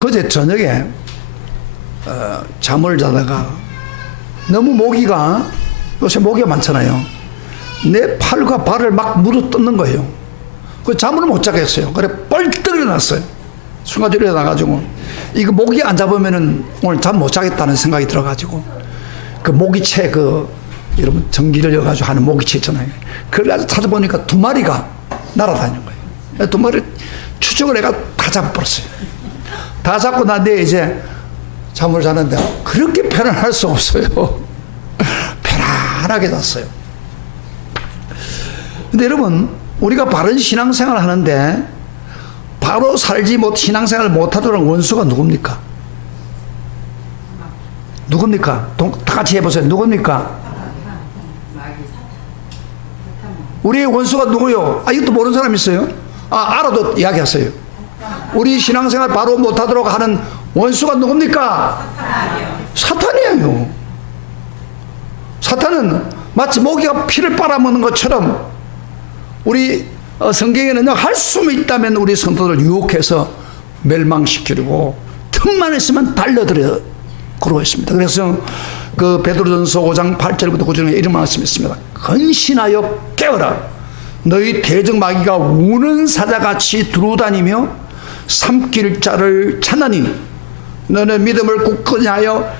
그제 저녁에 잠을 자다가 너무 모기가, 요새 모기가 많잖아요. 내 팔과 발을 막 물어 뜯는 거예요. 그 잠을 못 자겠어요. 그래 뻘떡 일어났어요. 순간 일어나가지고 이거 모기 안 잡으면은 오늘 잠 못 자겠다는 생각이 들어가지고 그 모기채, 그 여러분 전기를 넣어가지고 하는 모기채 있잖아요. 그걸 가지고 찾아보니까 두 마리가 날아다니는 거예요. 두 마리 추적을 해가 다 잡아버렸어요. 다 잡고 난 뒤에 이제 잠을 자는데 그렇게 편안할 수 없어요. 편안하게 잤어요. 근데 여러분, 우리가 바른 신앙생활을 하는데 바로 살지 못, 신앙생활을 못하도록 원수가 누굽니까? 누굽니까? 다 같이 해보세요. 누굽니까? 우리의 원수가 누구요? 이것도 모르는 사람 있어요? 알아도 이야기하세요. 우리 신앙생활 바로 못하도록 하는 원수가 누굽니까? 사탄이에요. 사탄은 마치 모기가 피를 빨아먹는 것처럼 우리 성경에는 할 수 있다면 우리 성도들을 유혹해서 멸망시키려고 틈만 있으면 달려들어 그러고 있습니다. 그래서 그 베드로전서 5장 8절부터 9절에 이런 말씀이 있습니다. 근신하여 깨어라. 너희 대적 마귀가 우는 사자같이 두루다니며 삼킬 자를 찾나니 너는 믿음을 굳건히 하여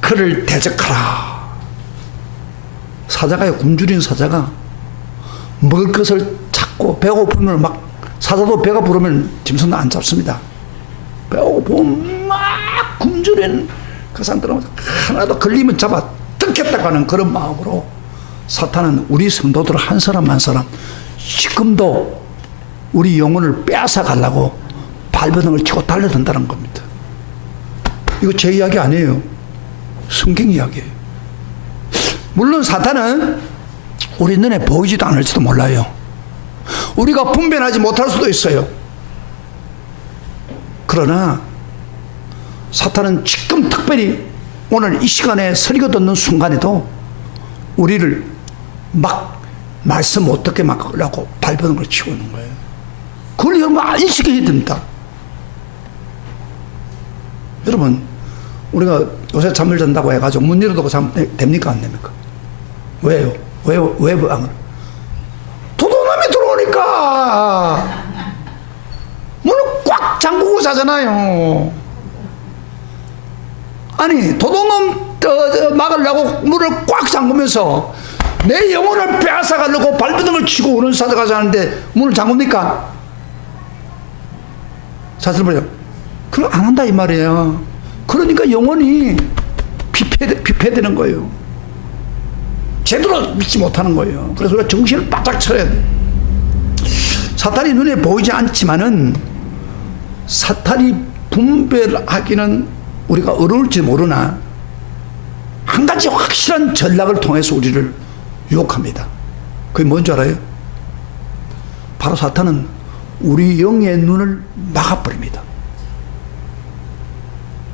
그를 대적하라. 사자가요, 굶주린 사자가 먹을 것을 찾고 배고프면 막, 사자도 배가 부르면 짐승도 안 잡습니다. 배고프면 막 굶주린 그 사람들은 하나도 걸리면 잡아 뜯겠다고 하는 그런 마음으로 사탄은 우리 성도들 한 사람 한 사람 지금도 우리 영혼을 빼앗아 가려고 발버둥을 치고 달려든다는 겁니다. 이거 제 이야기 아니에요. 성경 이야기예요. 물론 사탄은 우리 눈에 보이지도 않을지도 몰라요. 우리가 분별하지 못할 수도 있어요. 그러나 사탄은 지금 특별히 오늘 이 시간에 설교 듣는 순간에도 우리를 막 말씀 어떻게 막으려고 발버둥을 치고 있는 거예요. 그걸 여러분 인식해야 됩니다. 여러분, 우리가 요새 잠을 잔다고 해가지고 문 열어두고 잠 됩니까? 안 됩니까? 왜요? 왜 안 그래? 도둑놈이 들어오니까 문을 꽉 잠그고 자잖아요. 아니, 도둑놈 막으려고 문을 꽉 잠그면서 내 영혼을 빼앗아가려고 발버둥을 치고 오는 사자가 자는데 문을 잠굽니까? 자, 들어보세요. 그걸 안 한다 이 말이에요. 그러니까 영혼이 피폐되는 거예요. 제대로 믿지 못하는 거예요. 그래서 우리가 정신을 바짝 차려야 돼. 사탄이 눈에 보이지 않지만은 사탄이 분별하기는 우리가 어려울지 모르나 한 가지 확실한 전략을 통해서 우리를 유혹합니다. 그게 뭔지 알아요? 바로 사탄은 우리 영의 눈을 막아버립니다.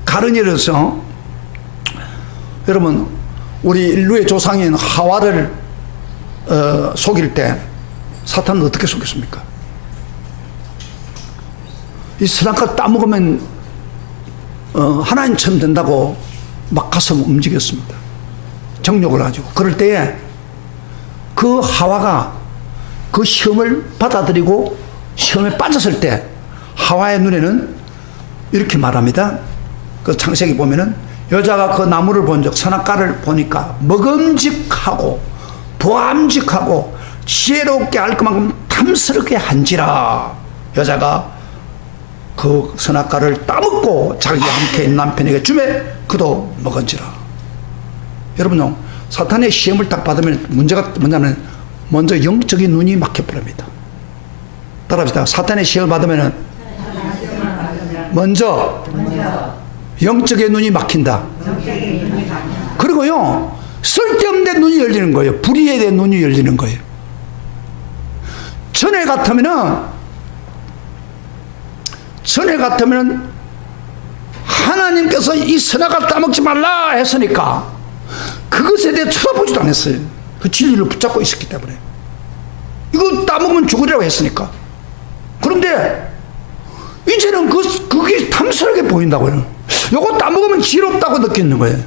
다른 예로서 여러분, 우리 인류의 조상인 하와를 속일 때 사탄은 어떻게 속였습니까? 이 선악과 따먹으면 하나님처럼 된다고 막 가슴 움직였습니다. 정욕을 가지고. 그럴 때에 그 하와가 그 시험을 받아들이고 시험에 빠졌을 때 하와의 눈에는 이렇게 말합니다. 그 창세기 보면은 여자가 그 나무를 본 적, 선악과를 보니까 먹음직하고 보암직하고 지혜롭게 할 것만큼 탐스럽게 한지라. 여자가 그 선악과를 따먹고 자기와 함께 있는 남편에게 주매 그도 먹은지라. 여러분요, 사탄의 시험을 딱 받으면 문제가 뭐냐면 먼저 영적인 눈이 막혀버립니다. 따라합시다. 사탄의 시험을 받으면 먼저 영적인 눈이 막힌다. 그리고요, 쓸데없는 눈이 열리는 거예요. 불의에 대한 눈이 열리는 거예요. 전에 같으면 하나님께서 이 선악을 따먹지 말라 했으니까 그것에 대해 쳐다보지도 않았어요. 그 진리를 붙잡고 있었기 때문에. 이거 따먹으면 죽으리라고 했으니까. 그런데 이 이제는 그게 탐스럽게 보인다고요. 요거 따먹으면 지롭다고 느끼는 거예요.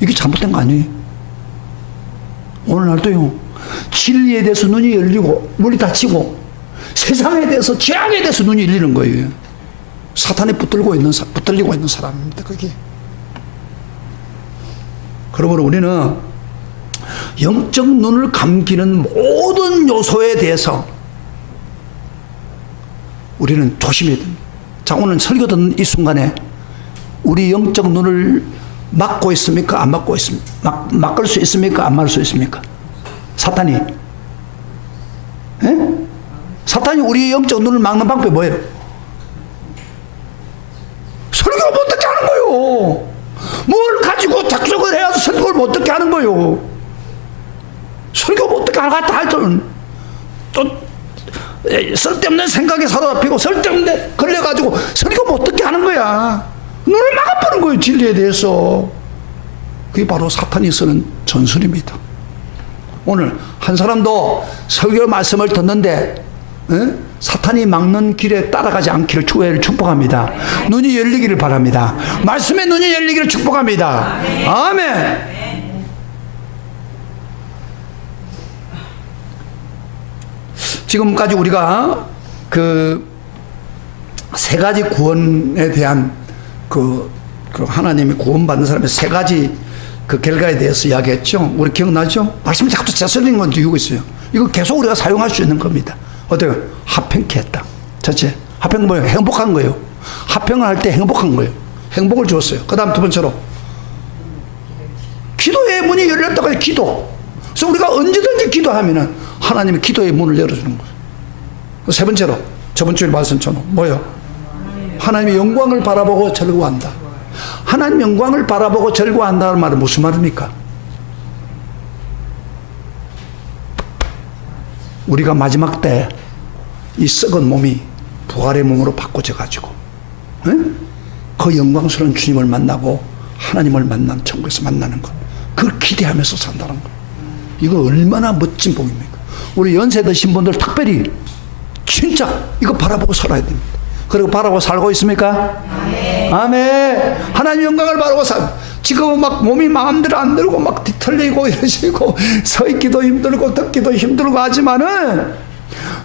이게 잘못된 거 아니에요? 오늘날도요, 진리에 대해서 눈이 열리고, 물이 닫히고, 세상에 대해서, 죄악에 대해서 눈이 열리는 거예요. 사탄에 붙들리고 있는 사람입니다, 그게. 그러므로 우리는 영적 눈을 감기는 모든 요소에 대해서 우리는 조심해야 됩니다. 자, 오늘 설교 듣는 이 순간에 우리 영적 눈을 막고 있습니까? 안 막고 있습니까? 막을 수 있습니까? 안 막을 수 있습니까? 사탄이. 에? 사탄이 우리 영적 눈을 막는 방법이 뭐예요? 설교를 못 듣게 하는 거예요. 뭘 가지고 작성을 해야지 설교를 못 듣게 하는 거예요. 설교 못 듣게 하다가 다 또 쓸데없는 생각에 사로잡히고 쓸데없는 걸려가지고 설교 못 듣게 하는 거야. 눈을 막아버린 거예요, 진리에 대해서. 그게 바로 사탄이 쓰는 전술입니다. 오늘 한 사람도 설교 말씀을 듣는데 사탄이 막는 길에 따라가지 않기를 주의를 축복합니다. 눈이 열리기를 바랍니다. 말씀의 눈이 열리기를 축복합니다. 아멘. 지금까지 우리가 그 세 가지 구원에 대한 그 하나님이 구원받는 사람의 세 가지 그 결과에 대해서 이야기했죠. 우리 기억나죠? 말씀이 자꾸 재설리는 건 이유가 있어요. 이거 계속 우리가 사용할 수 있는 겁니다. 어때요? 합평케 했다. 첫째, 합평은 뭐예요? 행복한 거예요. 합평을 할 때 행복한 거예요. 행복을 주었어요. 그 다음 두 번째로 기도의 문이 열렸다가 기도. 그래서 우리가 언제든지 기도하면은 하나님이 기도의 문을 열어주는 거예요. 세 번째로, 저번 주에 말씀처럼 뭐예요? 하나님의 영광을 바라보고 절구한다. 하나님의 영광을 바라보고 절구한다는 말은 무슨 말입니까? 우리가 마지막 때 이 썩은 몸이 부활의 몸으로 바꿔져 가지고 그 영광스러운 주님을 만나고 하나님을 만난 천국에서 만나는 것, 그걸 기대하면서 산다는 것. 이거 얼마나 멋진 복입니까? 우리 연세 드신 분들 특별히 진짜 이거 바라보고 살아야 됩니다. 그리고 바라보고 살고 있습니까? 아멘. 아멘. 하나님 영광을 바라보고 지금은 막 몸이 마음대로 안 들고 막 뒤틀리고 이러시고 서 있기도 힘들고 듣기도 힘들고 하지만은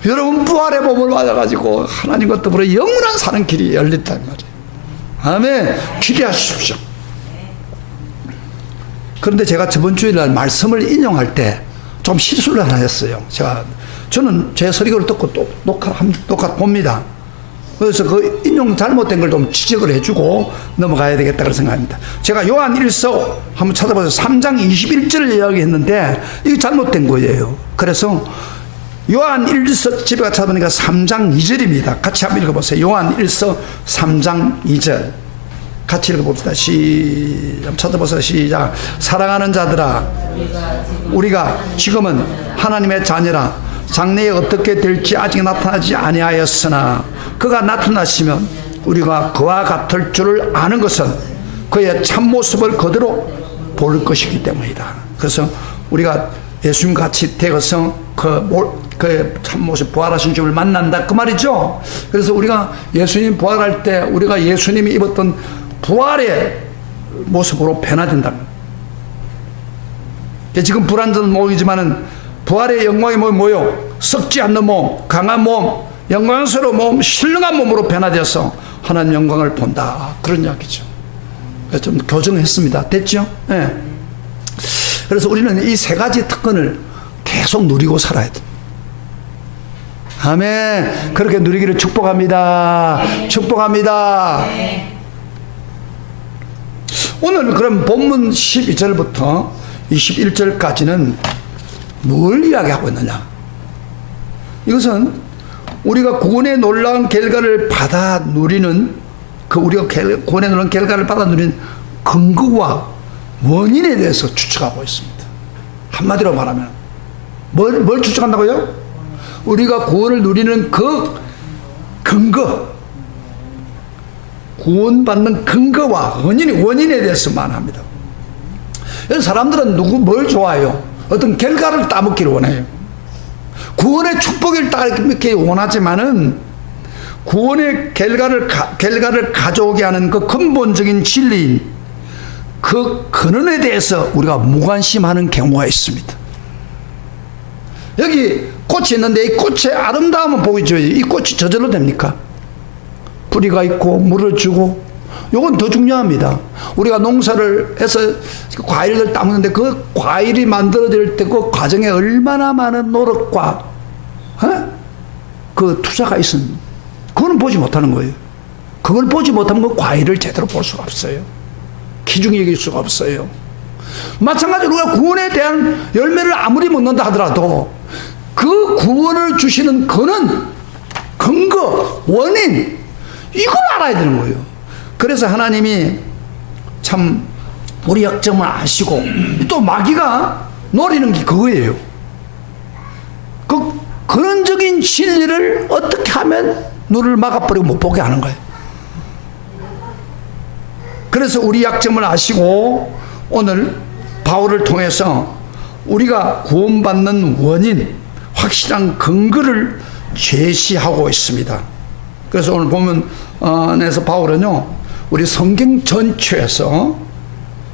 여러분 부활의 몸을 맞아가지고 하나님과 더불어 영원한 사는 길이 열렸단 말이에요. 아멘. 기대하십시오. 그런데 제가 저번 주일날 말씀을 인용할 때 좀 실수를 하나 했어요. 저는 제 설교를 듣고 또 녹화 봅니다. 그래서 그 인용 잘못된 걸 좀 지적을 해주고 넘어가야 되겠다 그런 생각합니다. 제가 요한 1서 한번 찾아보세요. 3장 21절을 이야기했는데 이게 잘못된 거예요. 그래서 요한 1서 집에 가서 찾아보니까 3장 2절입니다. 같이 한번 읽어보세요. 요한 1서 3장 2절 같이 읽어봅시다. 한번 찾아보세요. 시작. 사랑하는 자들아, 우리가 지금은 하나님의 자녀라. 장래에 어떻게 될지 아직 나타나지 아니하였으나 그가 나타나시면 우리가 그와 같을 줄을 아는 것은 그의 참모습을 그대로 볼 것이기 때문이다. 그래서 우리가 예수님 같이 되어서 그의 참모습 부활하신 주를 만난다 그 말이죠. 그래서 우리가 예수님 부활할 때 우리가 예수님이 입었던 부활의 모습으로 변화된다. 지금 불완전한 몸이지만은 부활의 영광이 뭐요? 썩지 않는 몸, 강한 몸, 영광스러운 몸, 신령한 몸으로 변화되어서 하나님 영광을 본다. 그런 이야기죠. 좀 교정했습니다. 됐죠? 네. 그래서 우리는 이 세 가지 특권을 계속 누리고 살아야 돼. 아멘. 그렇게 누리기를 축복합니다. 네. 축복합니다. 네. 오늘 그럼 본문 12절부터 21절까지는 뭘 이야기하고 있느냐? 이것은 우리가 구원의 놀라운 결과를 받아 누리는 우리가 구원의 놀라운 결과를 받아 누리는 근거와 원인에 대해서 추측하고 있습니다. 한마디로 말하면 뭘 추측한다고요? 우리가 구원을 누리는 그 근거, 구원받는 근거와 원인에 대해서 말합니다. 사람들은 뭘 좋아해요? 어떤 결과를 따먹기를 원해요. 구원의 축복을 따먹기 원하지만은 구원의 결과를 가져오게 하는 그 근본적인 진리인 그 근원에 대해서 우리가 무관심하는 경우가 있습니다. 여기 꽃이 있는데 이 꽃의 아름다움은 보이죠. 이 꽃이 저절로 됩니까? 뿌리가 있고 물을 주고, 이건 더 중요합니다. 우리가 농사를 해서 과일을 따먹는데 그 과일이 만들어질 때 그 과정에 얼마나 많은 노력과 그 투자가 있습니다. 그거는 보지 못하는 거예요. 그걸 보지 못하면 그 과일을 제대로 볼 수가 없어요. 기중히 여길 수가 없어요. 마찬가지로 우리가 구원에 대한 열매를 아무리 먹는다 하더라도 그 구원을 주시는 근원, 근거, 원인, 이걸 알아야 되는 거예요. 그래서 하나님이 참 우리 약점을 아시고, 또 마귀가 노리는 게 그거예요. 그 근원적인 진리를 어떻게 하면 눈을 막아버리고 못 보게 하는 거예요. 그래서 우리 약점을 아시고 오늘 바울을 통해서 우리가 구원받는 원인, 확실한 근거를 제시하고 있습니다. 그래서 오늘 본문에서 바울은요, 우리 성경 전체에서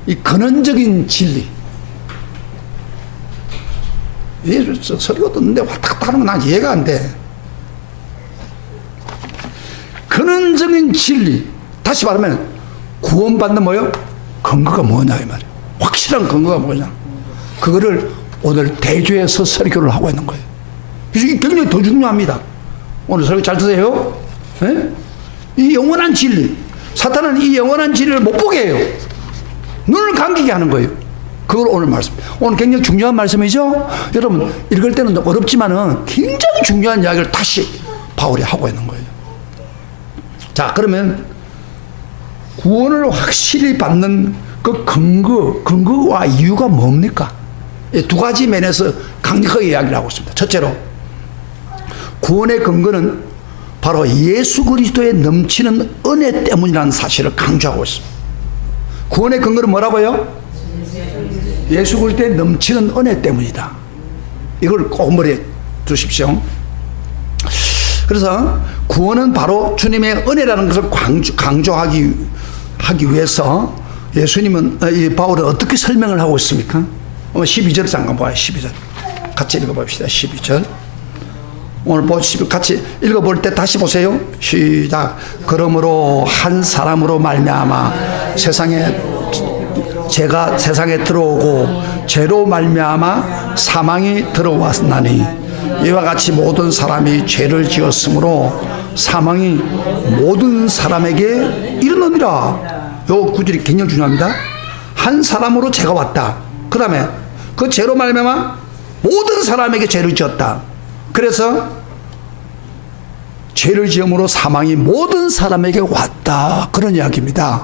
이 근원적인 진리, 소리가 듣는데 왔다 갔다 하는 건 난 이해가 안 돼. 근원적인 진리, 다시 말하면 구원받는 뭐요? 근거가 뭐냐 이 말이에요. 확실한 근거가 뭐냐. 그거를 오늘 대조해서 설교를 하고 있는 거예요. 그래서 이게 굉장히 더 중요합니다. 오늘 설교 잘 들으세요. 네? 이 영원한 진리, 사탄은 이 영원한 진리를 못 보게 해요. 눈을 감기게 하는 거예요. 그걸 오늘 말씀. 오늘 굉장히 중요한 말씀이죠. 여러분 읽을 때는 어렵지만은 굉장히 중요한 이야기를 다시 바울이 하고 있는 거예요. 자, 그러면 구원을 확실히 받는 그 근거와 이유가 뭡니까? 이 두 가지 면에서 강력하게 이야기를 하고 있습니다. 첫째로, 구원의 근거는 바로 예수 그리스도의 넘치는 은혜 때문이라는 사실을 강조하고 있습니다. 구원의 근거는 뭐라고요? 예수 그리스도의 넘치는 은혜 때문이다. 이걸 꼭 머리에 두십시오. 그래서 구원은 바로 주님의 은혜라는 것을 강조하기 위해서 예수님은, 이 바울은 어떻게 설명을 하고 있습니까? 12절 잠깐 봐요. 12절 같이 읽어봅시다. 12절 오늘 같이 읽어볼 때 다시 보세요. 시작. 그러므로 한 사람으로 말미암아 죄가 세상에 들어오고 죄로 말미암아 사망이 들어왔나니 이와 같이 모든 사람이 죄를 지었으므로 사망이 모든 사람에게 이르느니라. 요 구절이 굉장히 중요합니다. 한 사람으로 죄가 왔다. 그 다음에 그 죄로 말미암아 모든 사람에게 죄를 지었다. 그래서 죄를 지음으로 사망이 모든 사람에게 왔다. 그런 이야기입니다.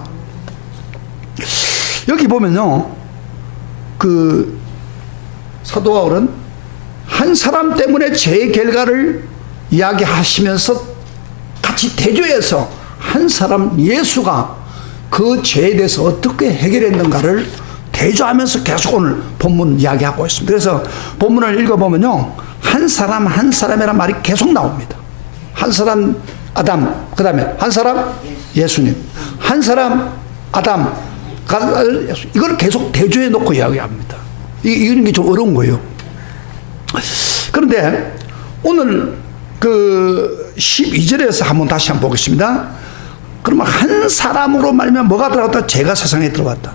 여기 보면요, 그 사도 바울은 한 사람 때문에 죄의 결과를 이야기하시면서 같이 대조해서 한 사람 예수가 그 죄에 대해서 어떻게 해결했는가를 대조하면서 계속 오늘 본문 이야기하고 있습니다. 그래서 본문을 읽어보면요, 한 사람 한 사람이라는 말이 계속 나옵니다. 한 사람 아담, 그 다음에 한 사람 예수님, 한 사람 아담, 이걸 계속 대조해 놓고 이야기합니다. 이런 게 좀 어려운 거예요. 그런데 오늘 그 12절에서 한번 다시 한번 보겠습니다. 그러면 한 사람으로 말하면 뭐가 들어왔다? 죄가 세상에 들어왔다.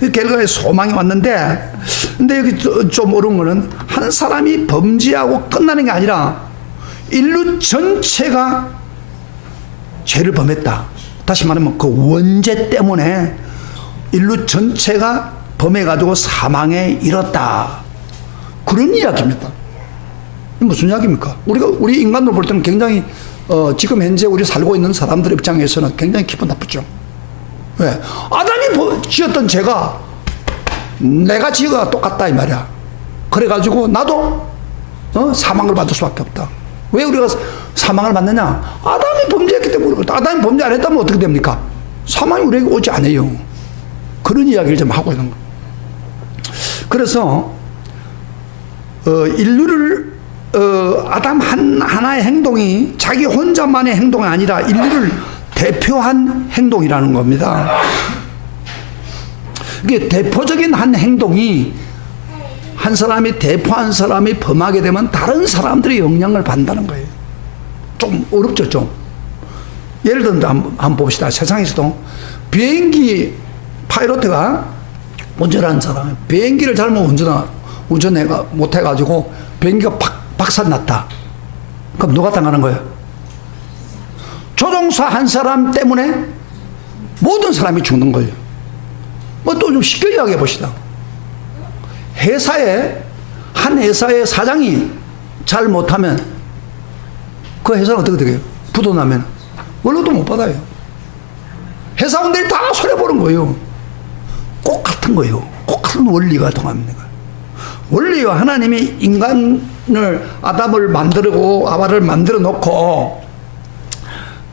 그 결과에 소망이 왔는데, 근데 여기 좀 어려운 거는 한 사람이 범죄하고 끝나는 게 아니라 인류 전체가 죄를 범했다. 다시 말하면 그 원죄 때문에 인류 전체가 범해가지고 사망에 이뤘다. 그런 이야기입니다. 무슨 이야기입니까? 우리 인간으로 볼 때는 굉장히 지금 현재 우리 살고 있는 사람들 입장에서는 굉장히 기분 나쁘죠. 왜? 아담이 지었던 죄가 내가 지어가 똑같다 이 말이야. 그래가지고 나도 사망을 받을 수밖에 없다. 왜 우리가 사망을 받느냐? 아담이 범죄했기 때문에 그렇다. 아담이 범죄 안 했다면 어떻게 됩니까? 사망이 우리에게 오지 않아요. 그런 이야기를 좀 하고 있는 거예요. 그래서 인류를 아담 하나의 행동이 자기 혼자만의 행동이 아니라 인류를 대표한 행동이라는 겁니다. 이게 대표적인 한 행동이 한 사람이 대표한 사람이 범하게 되면 다른 사람들이 영향을 받는다는 거예요. 좀 어렵죠, 좀. 예를 들어 한번 봅시다. 세상에서도 비행기 파이로트가 운전하는 사람이 비행기를 잘못 운전해가 못해가지고 비행기가 박살났다. 그럼 누가 당하는 거예요? 조종사 한 사람 때문에 모든 사람이 죽는 거예요. 뭐 또 좀 쉽게 이야기해 봅시다. 한 회사의 사장이 잘 못하면 그 회사는 어떻게 돼요? 부도나면 월급도 못 받아요. 회사원들이 다 손해보는 거예요. 꼭 같은 거예요. 꼭 같은 원리가 통합니다. 원리와 하나님이 인간을 아담을 만들고 아바를 만들어 놓고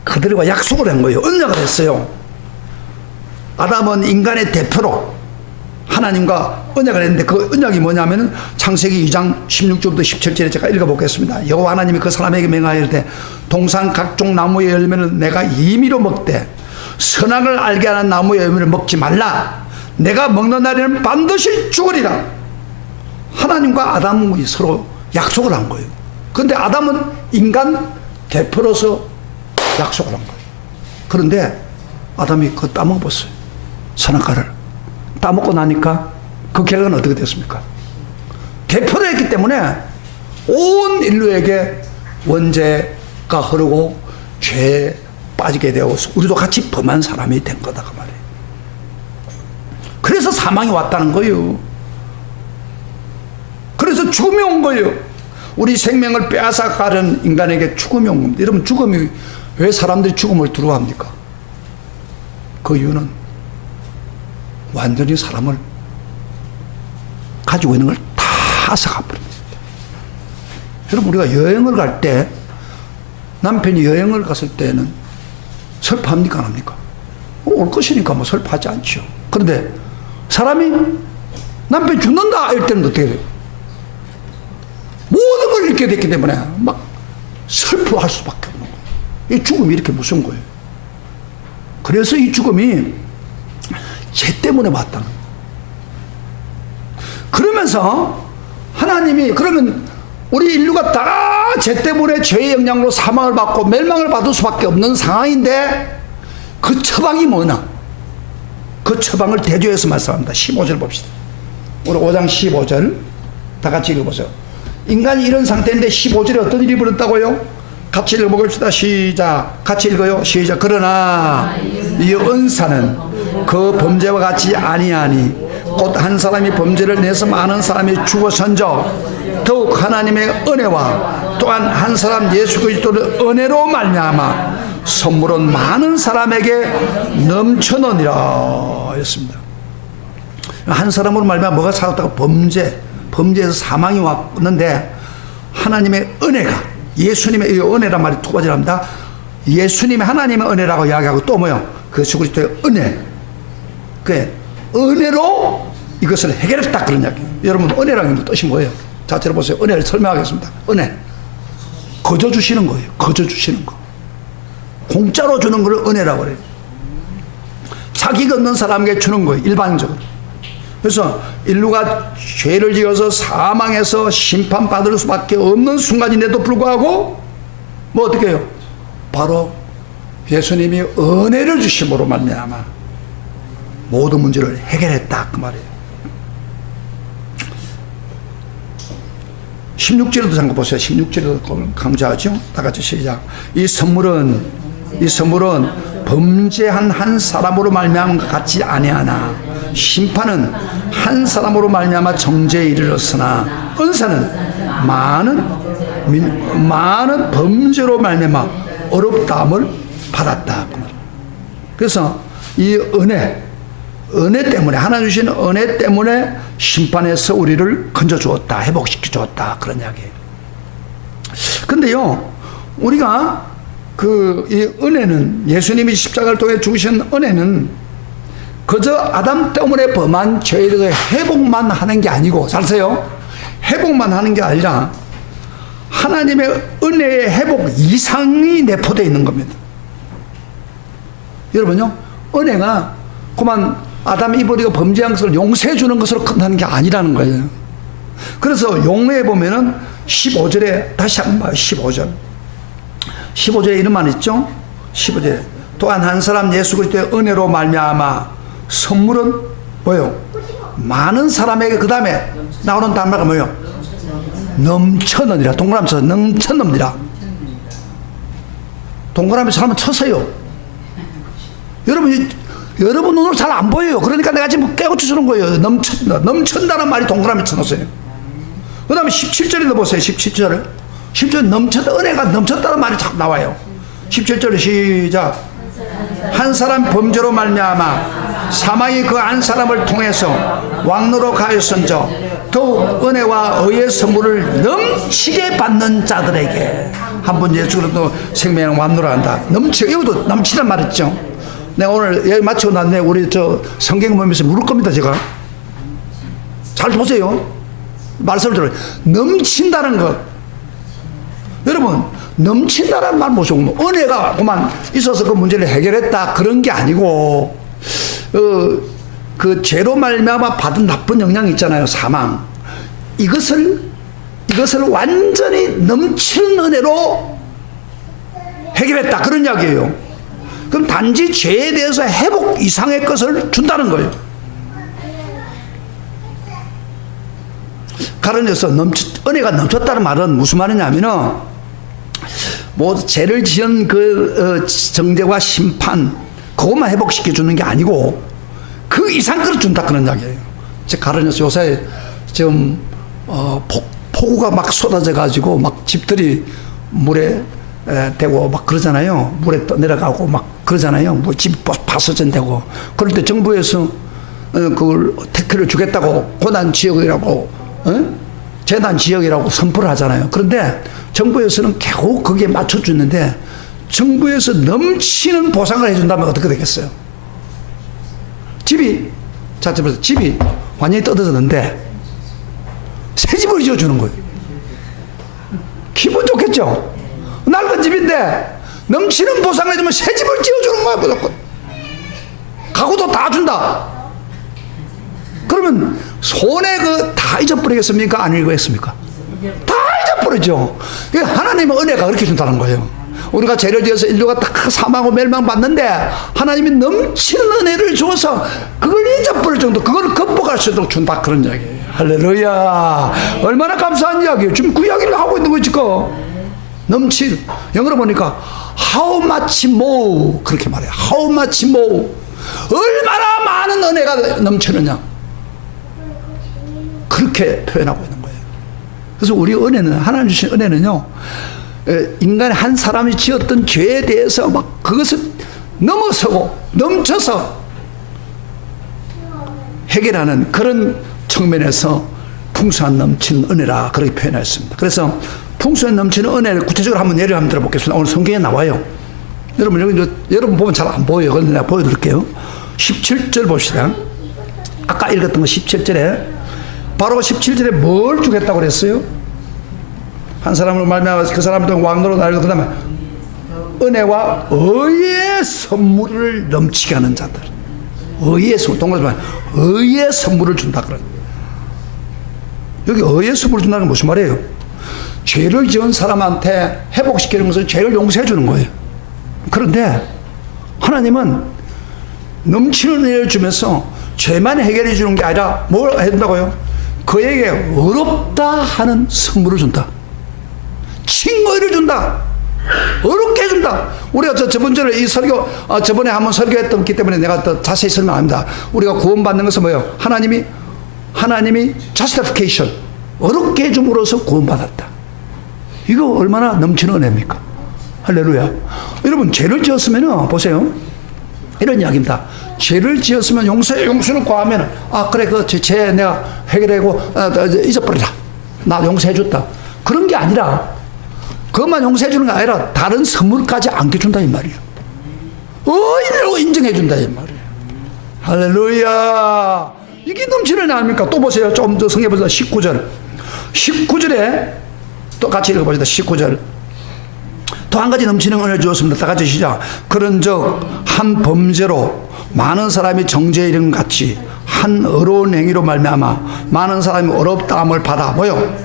그들과 약속을 한 거예요. 언약을 했어요. 아담은 인간의 대표로 하나님과 언약을 했는데 그 언약이 뭐냐면은 창세기 2장 16절부터 17절에 제가 읽어보겠습니다. 여호와 하나님이 그 사람에게 맹하이르되 동산 각종 나무의 열매는 내가 임의로 먹되 선악을 알게 하는 나무의 열매를 먹지 말라. 내가 먹는 날에는 반드시 죽으리라. 하나님과 아담이 서로 약속을 한 거예요. 그런데 아담은 인간 대표로서 약속을 한 거예요. 그런데 아담이 그거 따먹었어요. 선악과를 따먹고 나니까 그 결과는 어떻게 됐습니까? 대표로 했기 때문에 온 인류에게 원죄가 흐르고 죄에 빠지게 되고 우리도 같이 범한 사람이 된 거다 그 말이에요. 그래서 사망이 왔다는 거예요. 그래서 죽음이 온 거예요. 우리 생명을 빼앗아가는 인간에게 죽음이 온 겁니다. 여러분, 죽음이 왜 사람들이 죽음을 두려워합니까? 그 이유는 완전히 사람을 가지고 있는 걸 다 앗아가버립니다. 여러분, 우리가 여행을 갈 때 남편이 여행을 갔을 때는 슬퍼합니까 안 합니까? 올 것이니까 뭐 슬퍼하지 않죠. 그런데 사람이 남편이 죽는다 할 때는 어떻게 돼요? 모든 걸 잃게 됐기 때문에 막 슬퍼할 수밖에 없는 거예요. 이 죽음이 이렇게 무서운 거예요. 그래서 이 죽음이 죄 때문에 왔다는 거예요. 그러면서 하나님이 그러면 우리 인류가 다 죄 때문에 죄의 영향으로 사망을 받고 멸망을 받을 수밖에 없는 상황인데 그 처방이 뭐냐? 그 처방을 대조해서 말씀합니다. 15절 봅시다. 우리 5장 15절 다 같이 읽어보세요. 인간이 이런 상태인데 15절에 어떤 일이 벌었다고요? 같이 읽어봅시다. 시작. 같이 읽어요. 시작. 그러나 이 은사는 그 범죄와 같이 아니하니 곧 한 사람이 범죄를 내서 많은 사람이 죽어선적 더욱 하나님의 은혜와 또한 한 사람 예수 그리스도의 은혜로 말미암아 선물은 많은 사람에게 넘쳐느니라 했습니다. 한 사람으로 말미암아 뭐가 살았다고 범죄에서 사망이 왔는데 하나님의 은혜가 예수님의 이 은혜란 말이 두 가지를 합니다. 예수님의 하나님의 은혜라고 이야기하고 또 뭐요? 그 예수 그리스도의 은혜. 그 은혜로 이것을 해결했다 그런 이야기예요. 여러분, 은혜라는 뜻이 뭐예요? 자, 들어보세요. 은혜를 설명하겠습니다. 은혜. 거저 주시는 거예요. 거저 주시는 거. 공짜로 주는 걸 은혜라고 그래요. 자기가 없는 사람에게 주는 거예요. 일반적으로. 그래서 인류가 죄를 지어서 사망해서 심판받을 수밖에 없는 순간인데도 불구하고 뭐 어떻게 해요? 바로 예수님이 은혜를 주심으로 말미암아 모든 문제를 해결했다 그 말이에요. 16절에도 잠깐 보세요. 16절에도 강조하죠. 다 같이 시작. 이 선물은 범죄한 한 사람으로 말미암은 것 같지 아니하나 심판은 한 사람으로 말미암아 정죄에 이르렀으나 은사는 많은 범죄로 말미암아 어렵다함을 받았다. 그래서 이 은혜 때문에 하나님 주신 은혜 때문에 심판에서 우리를 건져 주었다, 회복시켜 주었다 그런 이야기예요. 근데요, 우리가 이 은혜는 예수님이 십자가를 통해 주신 은혜는 그저 아담 때문에 범한 죄의 회복만 하는 게 아니고, 잘 보세요. 회복만 하는 게 아니라 하나님의 은혜의 회복 이상이 내포되어 있는 겁니다. 여러분요, 은혜가 그만 아담 이브리가 범죄한 것을 용서해 주는 것으로 끝나는 게 아니라는 거예요. 그래서 용어에 보면은 15절에 다시 한번 봐요. 15절에 이런 말 있죠. 15절에 또한 한 사람 예수 그리스도의 은혜로 말미암아 선물은 뭐요? 많은 사람에게, 그 다음에 나오는 단어가 뭐요? 넘쳐느니라. 동그라미 쳐서 넘쳐납니다. 동그라미 사람은 쳤어요. 여러분 눈으로 잘 안 보여요. 그러니까 내가 지금 깨우쳐 주는 거예요. 넘친다는 말이 동그라미 쳐놓으세요. 그 다음에 17절에도 보세요. 17절 넘쳤다, 은혜가 넘쳤다는 말이 자꾸 나와요. 17절에 시작. 한 사람 범죄로 말미암아 사망이 그 한 사람을 통해서 왕노로 가하였은저 더욱 은혜와 의의 선물을 넘치게 받는 자들에게. 한 번 예수 그리스도 생명을 왕노로 한다. 여기도 넘치단 말이죠. 내가 오늘 여기 마치고 났네. 우리 성경 보면서 물을 겁니다. 제가 잘 보세요. 말씀을 들어요. 넘친다는 것. 여러분, 넘친다는 말 보시고, 은혜가 그만 있어서 그 문제를 해결했다 그런 게 아니고, 그 죄로 말미암아 받은 나쁜 영향이 있잖아요. 사망. 이것을 완전히 넘치는 은혜로 해결했다 그런 이야기예요. 그럼 단지 죄에 대해서 회복 이상의 것을 준다는 거예요. 가론에서 은혜가 넘쳤다는 말은 무슨 말이냐면은, 뭐 죄를 지은 그 정죄와 심판 그것만 회복시켜 주는 게 아니고 그 이상 걸 준다 그런 이야기예요. 제 가론에서 요새 지금 폭우가 막 쏟아져 가지고 막 집들이 물에 되고 막 그러잖아요. 물에 내려가고 막 그러잖아요. 뭐 집 파서전되고. 그럴 때 정부에서 그걸 택배를 주겠다고 고난 지역이라고 재난 지역이라고 선포를 하잖아요. 그런데 정부에서는 겨우 거기에 맞춰주는데 정부에서 넘치는 보상을 해준다면 어떻게 되겠어요? 집이 완전히 떨어졌는데 새 집을 지어주는 거예요. 기분 좋겠죠? 낡은 집인데 넘치는 보상을 해주면 새 집을 지어주는 거야. 무조건 가구도 다 준다. 그러면 손에 다 잊어버리겠습니까? 안 읽겠습니까? 다 잊어버리죠. 하나님의 은혜가 그렇게 준다는 거예요. 우리가 죄를 지어서 인류가 다 사망하고 멸망받는데 하나님이 넘치는 은혜를 주어서 그걸 잊어버릴 정도, 그걸 극복할 수 있도록 준다 그런 이야기예요. 할렐루야. 얼마나 감사한 이야기예요. 지금 그 이야기를 하고 있는 거지. 넘친, 영어로 보니까 how much more 그렇게 말해요. how much more. 얼마나 많은 은혜가 넘치느냐 그렇게 표현하고 있는 거예요. 그래서 우리 은혜는, 하나님 주신 은혜는요, 인간의 한 사람이 지었던 죄에 대해서 막 그것을 넘어서고 넘쳐서 해결하는 그런 측면에서 풍성한 넘치는 은혜라 그렇게 표현했습니다. 그래서 풍성한 넘치는 은혜를 구체적으로 한번 예를 한번 들어보겠습니다. 오늘 성경에 나와요. 여러분 여기 여러분 보면 잘 안 보여요. 그런데 내가 보여드릴게요. 17절 봅시다. 아까 읽었던 거 17절에 바로 17절에 뭘 주겠다고 그랬어요? 한 사람으로 말미암아서 그 사람도 왕노로 날고 그 다음에 은혜와 의의 선물을 넘치게 하는 자들. 의의 선물, 동그라미 의의 선물을 준다 그런. 여기 의의 선물을 준다는 건 무슨 말이에요? 죄를 지은 사람한테 회복시키는 것은 죄를 용서해 주는 거예요. 그런데 하나님은 넘치는 은혜를 주면서 죄만 해결해 주는 게 아니라 뭘 해준다고요? 그에게 어렵다 하는 선물을 준다. 칭의를 준다. 어렵게 해준다. 우리가 저번주에 이 설교, 저번에 한번 설교했던 기 때문에 내가 더 자세히 설명합니다. 우리가 구원받는 것은 뭐예요? 하나님이 justification, 어렵게 해줌으로써 구원받았다. 이거 얼마나 넘치는 은혜입니까? 할렐루야. 여러분, 죄를 지었으면, 보세요. 이런 이야기입니다. 죄를 지었으면 용서는 구하면, 그래, 죄 내가 해결하고, 잊어버리라. 나 용서해줬다. 그런 게 아니라, 그것만 용서해주는 게 아니라, 다른 선물까지 안겨준다, 이 말이에요. 의인으로 인정해준다, 이 말이에요. 할렐루야. 이게 넘치는 애 아닙니까? 또 보세요. 좀 더 성경에 보세요. 19절. 19절에 또 같이 읽어봅시다. 19절. 또 한 가지 넘치는 은혜를 주었습니다. 다 같이 시작. 그런즉 한 범죄로 많은 사람이 정죄에 이른 것 같이 한 어려운 행위로 말미암아 많은 사람이 어렵다함을 받아 뭐요?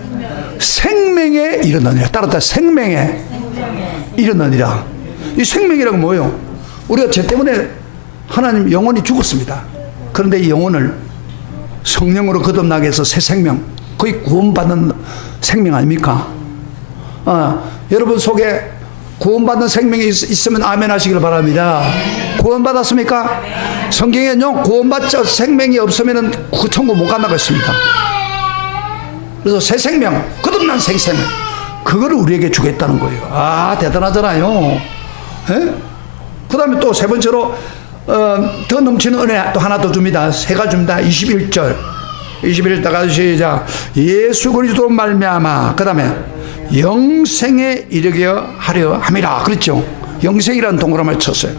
생명에 이르느니라. 따라서 생명에 이르느니라. 이 생명이라고 뭐예요? 우리가 죄 때문에 하나님 영혼이 죽었습니다. 그런데 이 영혼을 성령으로 거듭나게 해서 새 생명, 거의 구원받는 생명 아닙니까? 여러분 속에 구원받는 생명이 있으면 아멘 하시길 바랍니다. 구원받았습니까? 성경에는요, 구원받자 생명이 없으면 천국 못 간다고 했습니다. 그래서 새 생명, 거듭난 생명, 그거를 우리에게 주겠다는 거예요. 아, 대단하잖아요. 그 다음에 또 세 번째로, 더 넘치는 은혜 또 하나 더 줍니다. 세 가지 줍니다. 21절. 21절 다 같이 시작. 예수 그리스도로 말미암아. 그 다음에 영생에 이르게 하려 함이라. 그렇죠? 영생이라는 동그라미를 쳤어요.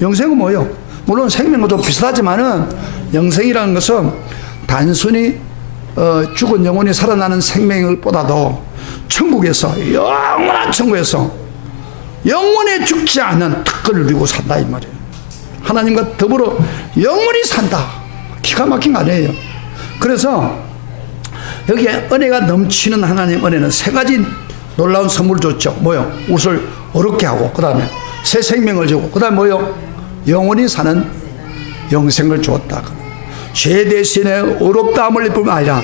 영생은 뭐예요? 물론 생명과 좀 비슷하지만은 영생이라는 것은 단순히 죽은 영혼이 살아나는 생명을 보다도 천국에서, 영원한 천국에서 영원히 죽지 않는 특권을 누리고 산다 이 말이에요. 하나님과 더불어 영원히 산다. 기가 막힌 거 아니에요. 그래서 여기에 은혜가 넘치는 하나님 은혜는 세 가지 놀라운 선물을 줬죠. 뭐요? 옷을 어렵게 하고, 그 다음에 새 생명을 주고, 그 다음에 뭐요? 영원히 사는 영생을 주었다. 죄 대신에 어렵다함을 입을 뿐만 아니라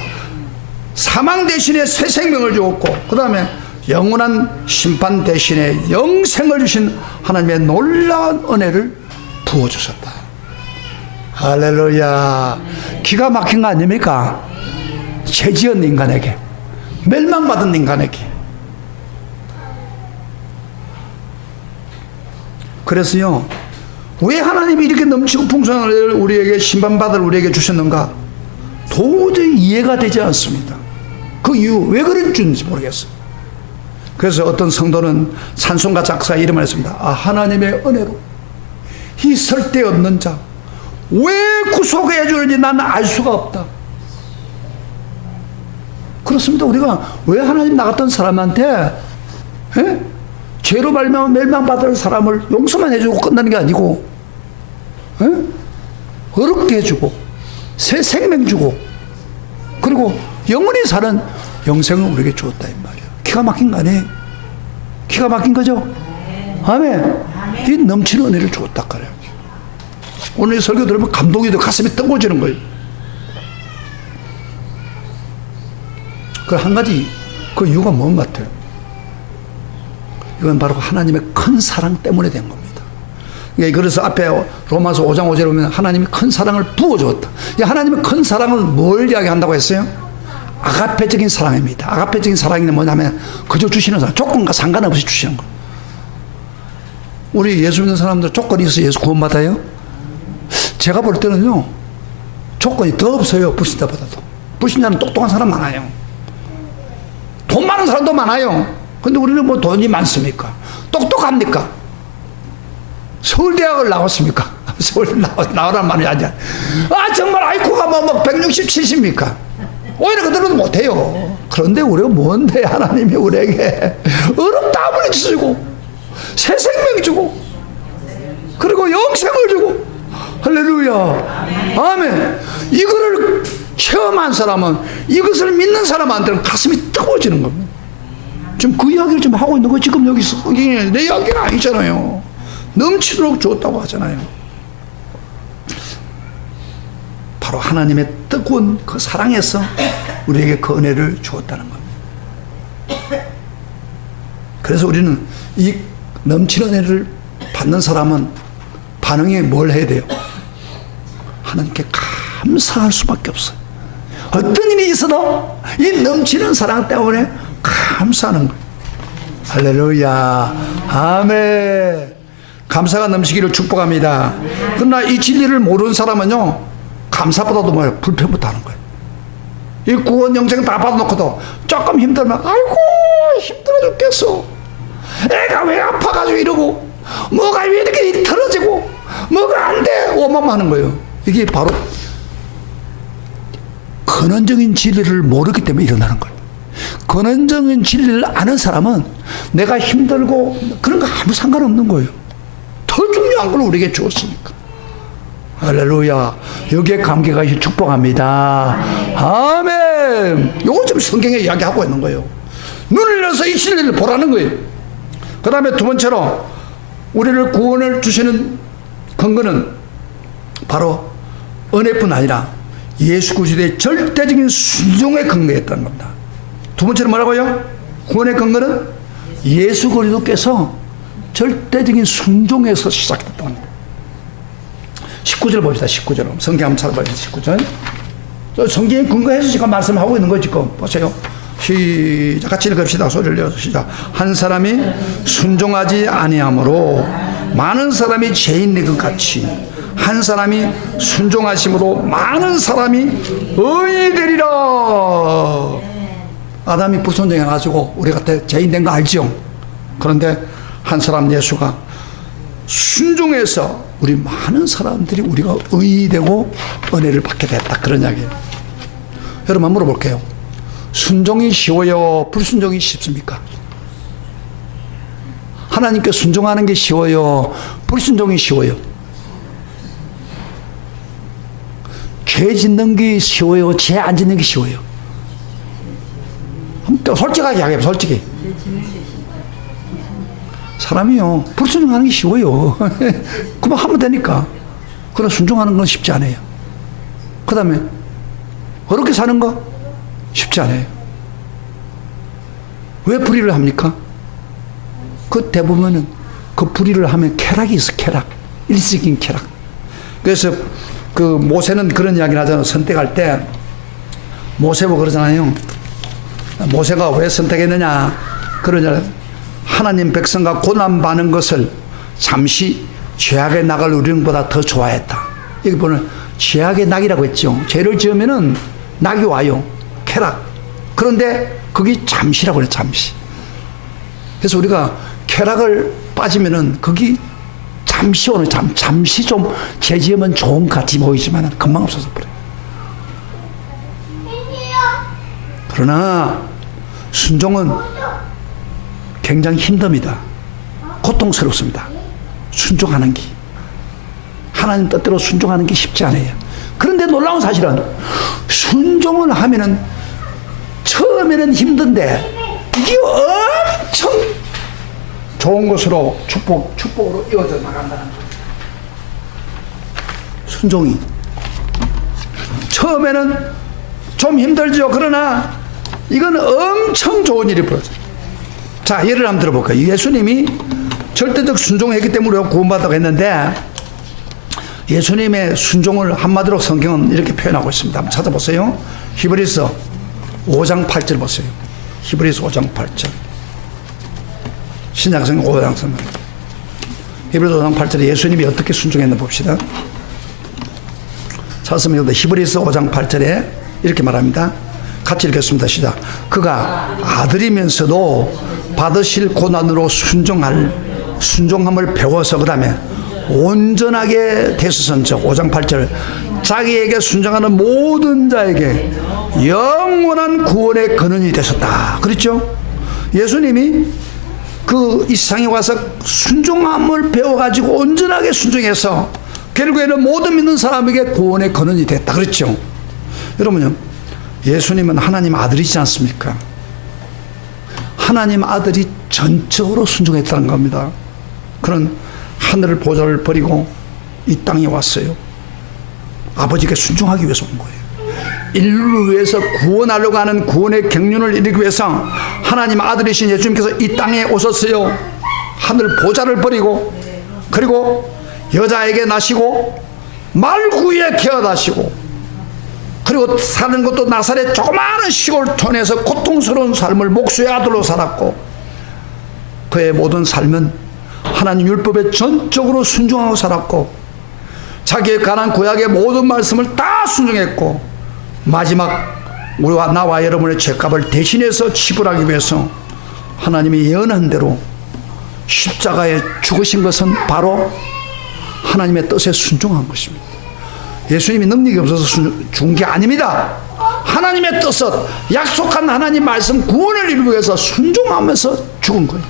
사망 대신에 새 생명을 주었고, 그 다음에 영원한 심판 대신에 영생을 주신 하나님의 놀라운 은혜를 부어주셨다. 할렐루야. 기가 막힌 거 아닙니까? 죄지은 인간에게, 멸망받은 인간에게. 그래서요, 왜 하나님이 이렇게 넘치고 풍성한 은혜를 우리에게, 심판받을 우리에게 주셨는가? 도저히 이해가 되지 않습니다. 그 이유, 왜 그런지 모르겠어요. 그래서 어떤 성도는 찬송가 작사 이름을 했습니다. 아, 하나님의 은혜로 이 쓸데없는 자 왜 구속해 주는지 나는 알 수가 없다. 그렇습니다. 우리가 왜 하나님 나갔던 사람한테 죄로 말미암아 멸망받을 사람을 용서만 해주고 끝나는 게 아니고 어렵게 해주고 새 생명 주고 그리고 영원히 사는 영생을 우리에게 주었다 이 말이에요. 기가 막힌 거 아니에요? 기가 막힌 거죠? 아멘. 이 넘치는 은혜를 주었다 그래요. 오늘 이 설교 들으면 감동이 돼 가슴이 뜨거워지는 거예요. 그 한 가지 그 이유가 뭔 것 같아요? 이건 바로 하나님의 큰 사랑 때문에 된 겁니다. 그래서 앞에 로마서 5장 5절에 보면 하나님이 큰 사랑을 부어주었다. 하나님의 큰 사랑은 뭘 이야기한다고 했어요? 아가페적인 사랑입니다. 아가페적인 사랑이 뭐냐면 그저 주시는 사랑, 조건과 상관없이 주시는 거. 우리 예수 믿는 사람들 조건이 있어서 예수 구원받아요? 제가 볼 때는요, 조건이 더 없어요. 불신자보다도. 불신자는 똑똑한 사람 많아요. 돈 많은 사람도 많아요. 근데 우리는 뭐 돈이 많습니까? 똑똑합니까? 서울대학을 나왔습니까? 서울 나오란 말이 아니야. 아, 정말 아이쿠가 뭐 160, 70입니까? 오히려 그들은 못해요. 그런데 우리가 뭔데 하나님이 우리에게 어렵다함을 주시고 새 생명 주고 그리고 영생을 주고 할렐루야 아멘. 이거를 체험한 사람은, 이것을 믿는 사람한테는 가슴이 뜨거워지는 겁니다. 지금 그 이야기를 좀 하고 있는 거 지금 여기서 내 이야기는 아니잖아요. 넘치도록 주었다고 하잖아요. 바로 하나님의 뜨거운 그 사랑에서 우리에게 그 은혜를 주었다는 겁니다. 그래서 우리는 이 넘치는 은혜를 받는 사람은 반응이 뭘 해야 돼요? 하나님께 감사할 수밖에 없어요. 어떤 일이 있어도 이 넘치는 사랑 때문에 감사하는 거예요. 할렐루야 아멘. 감사가 넘치기를 축복합니다. 그러나 이 진리를 모르는 사람은요, 감사보다도 뭐예요? 불평부터 하는 거예요. 이 구원 영생 다 받아놓고도 조금 힘들면 아이고 힘들어 죽겠어, 애가 왜 아파가지고 이러고 뭐가 왜 이렇게 틀어지고 뭐가 안 돼 오만하는 거예요. 이게 바로 근원적인 진리를 모르기 때문에 일어나는 거예요. 근원적인 진리를 아는 사람은 내가 힘들고 그런 거 아무 상관없는 거예요. 더 중요한 걸 우리에게 주었으니까. 할렐루야. 여기에 감격하 축복합니다. 아멘. 요거 지금 성경에 이야기하고 있는 거예요. 눈을 열어서 이 진리를 보라는 거예요. 그 다음에 두 번째로 우리를 구원을 주시는 근거는 바로 은혜뿐 아니라 예수 그리스도의 절대적인 순종에 근거했다는 겁니다. 두 번째는 뭐라고요? 구원의 근거는 예수 그리스도께서 절대적인 순종에서 시작됐다는 겁니다. 19절 봅시다. 19절. 성경 한번 찾아봐주세요. 19절. 성경에 근거해서 지금 말씀하고 있는 거지. 지금 보세요. 시작. 같이 읽읍시다. 소리를 내어서 시작. 한 사람이 순종하지 아니함으로 많은 사람이 죄인 것 같이 한 사람이 순종하심으로 많은 사람이 의인이 되리라. 아담이 불순종해가지고 우리 같아 죄인 된 거 알죠? 그런데 한 사람 예수가 순종해서 우리 많은 사람들이 우리가 의인이 되고 은혜를 받게 됐다. 그런 이야기예요. 여러분 한번 물어볼게요. 순종이 쉬워요? 불순종이 쉽습니까? 하나님께 순종하는 게 쉬워요? 불순종이 쉬워요? 죄 짓는 게 쉬워요? 죄 안 짓는 게 쉬워요? 솔직하게 이야기해요. 솔직히. 사람이요. 불순종하는 게 쉬워요. 그만 하면 되니까. 그러나 순종하는 건 쉽지 않아요. 그 다음에 어렵게 사는 거 쉽지 않아요. 왜 불의를 합니까? 그 대부분은 그 불의를 하면 쾌락이 있어. 쾌락. 일시적인 쾌락. 그래서 그 모세는 그런 이야기를 하잖아요. 선택할 때 모세보고 그러잖아요. 모세가 왜 선택했느냐? 그러냐? 하나님 백성과 고난받는 것을 잠시 죄악의 낙을 누리는 것보다 더 좋아했다. 여기 보면 죄악의 낙이라고 했죠. 죄를 지으면은 낙이 와요. 쾌락. 그런데 그게 잠시라고 그래. 잠시. 그래서 우리가 쾌락을 빠지면은 그게 잠시 오는 잠시 좀 죄 지으면 좋은 것 같이 보이지만 금방 없어져 버려요. 그러나 순종은 굉장히 힘듭니다. 고통스럽습니다. 순종하는 게. 하나님 뜻대로 순종하는 게 쉽지 않아요. 그런데 놀라운 사실은 순종을 하면은 처음에는 힘든데 이게 엄청 좋은 것으로 축복으로 이어져 나간다는 거예요. 순종이. 처음에는 좀 힘들죠. 그러나 이건 엄청 좋은 일이 벌어져요. 자, 예를 한번 들어볼까요? 예수님이 절대적 순종을 했기 때문에 우리가 구원받았다고 했는데 예수님의 순종을 한마디로 성경은 이렇게 표현하고 있습니다. 한번 찾아보세요. 히브리서 5장 8절 보세요. 히브리서 5장 8절. 신약성경 5장 3절. 히브리서 5장 8절에 예수님이 어떻게 순종했나 봅시다. 찾았습니다. 히브리서 5장 8절에 이렇게 말합니다. 같이 읽겠습니다. 시작. 그가 아들이면서도 받으실 고난으로 순종함을 배워서 그 다음에 온전하게 되소서인즉 5장 8절 자기에게 순종하는 모든 자에게 영원한 구원의 근원이 되셨다. 그렇죠? 예수님이 그 이 세상에 와서 순종함을 배워가지고 온전하게 순종해서 결국에는 모든 믿는 사람에게 구원의 근원이 됐다. 그렇죠? 여러분요, 예수님은 하나님 아들이지 않습니까? 하나님 아들이 전적으로 순종했다는 겁니다. 그런 하늘 보좌를 버리고 이 땅에 왔어요. 아버지께 순종하기 위해서 온 거예요. 인류를 위해서 구원하려고 하는 구원의 경륜을 이루기 위해서 하나님 아들이신 예수님께서 이 땅에 오셨어요. 하늘 보좌를 버리고 그리고 여자에게 나시고 말구에 태어나시고 그리고 사는 것도 나사렛 조그마한 시골촌에서 고통스러운 삶을 목수의 아들로 살았고 그의 모든 삶은 하나님 율법에 전적으로 순종하고 살았고 자기의 가난 구약의 모든 말씀을 다 순종했고 마지막 우리와 나와 여러분의 죄값을 대신해서 지불하기 위해서 하나님이 예언한 대로 십자가에 죽으신 것은 바로 하나님의 뜻에 순종한 것입니다. 예수님이 능력이 없어서 죽은 게 아닙니다. 하나님의 뜻을, 약속한 하나님 말씀 구원을 이루기 위해서 순종하면서 죽은 거예요.